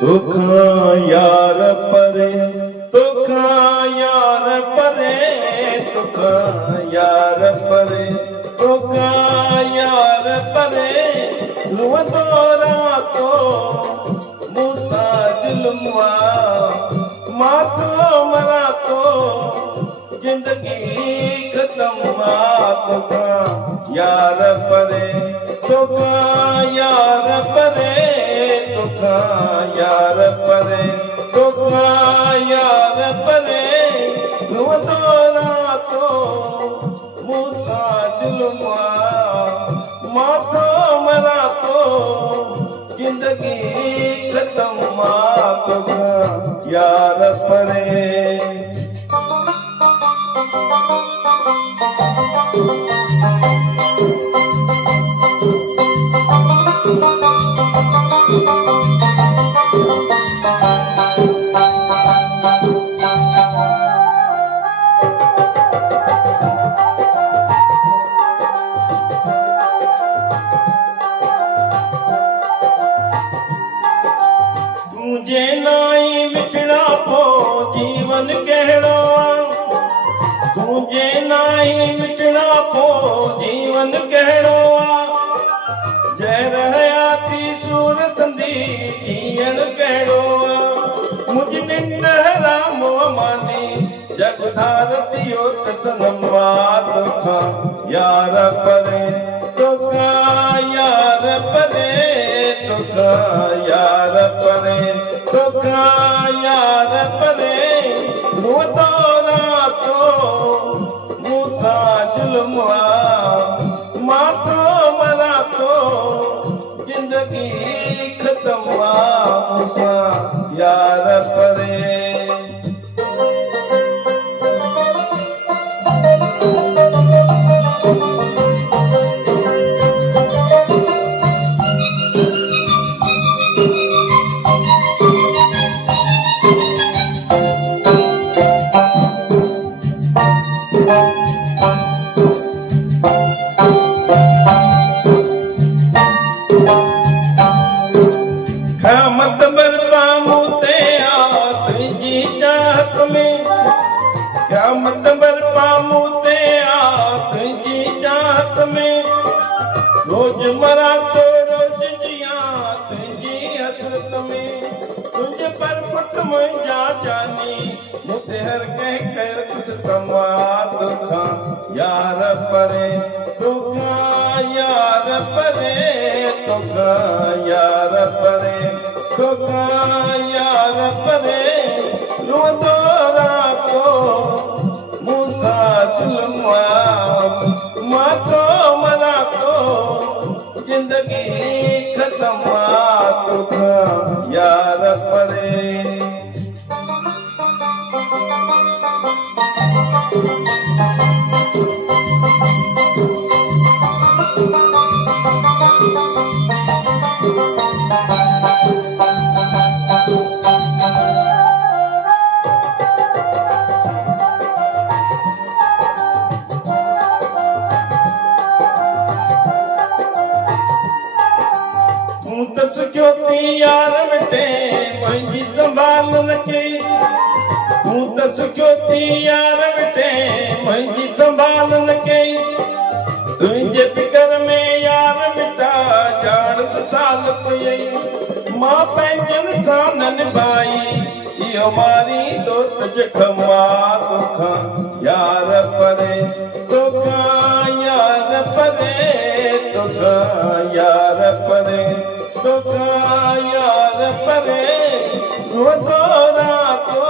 तोखा यार परे, तोखा यार परे, तोखा यार परे, तोखा यार परे, रुवंदो रातो मूसा जुल्मा माथो मरातो जिंदगी खत्म तोखा यार परे, तोखा यार परे, तोखा यार परे, तोखा यार परे, रुवंदो रातो मूसा जुल्मा माथो मरातो जिंदगी खत्म तोखा यार परे। तुझे नाई मिटड़ा पो जीवन कहड़ो आ, तुझे नाई मिटड़ा पो जीवन कहड़ो आ, जय रहयाती सूर संधी जीअण कहड़ो आ, मुझ निंड हराम मानी जग धारतियो तसनमा तोखा यार परे, तोखा यार परे, तोखा यार परे, तोखा यार परे, रुवंदो रातो मूसा जुल्मा माथो मरातो जिंदगी खत्म मूसा यार परे। क़यामत बरपा मूते आ तुझी चाहत में, क़यामत बरपा मूते आ तुझी चाहत में, रोज मरा तो रोज जिया तुझी हसरत में, तुझे पर पुट मुंहिंजा जानी मुते हर कंहिं कयो सितमा तोखा यार परे, तोखा यार परे, तोखा यार परे, तोखा यार परे, रुवंदो रातो मूसा जुल्मा माथो मरातो जिंदगी खत्म तोखा यार परे। तूं त सुखियोती यार मिटे मुंहिंजी संभाल न कई, तूं त सुखियोती यार मिटे मुंहिंजी संभाल न कई, तुंहिंजे फिकर में यार मिटा ॼाण त साल पई, मां पंहिंजनि सां न निभाई इहो मारी दोस्त जखमा तोखा यार परे, तोखा यार परे, तोखा यार परे, तोखा यार परे, रुवंदो रातो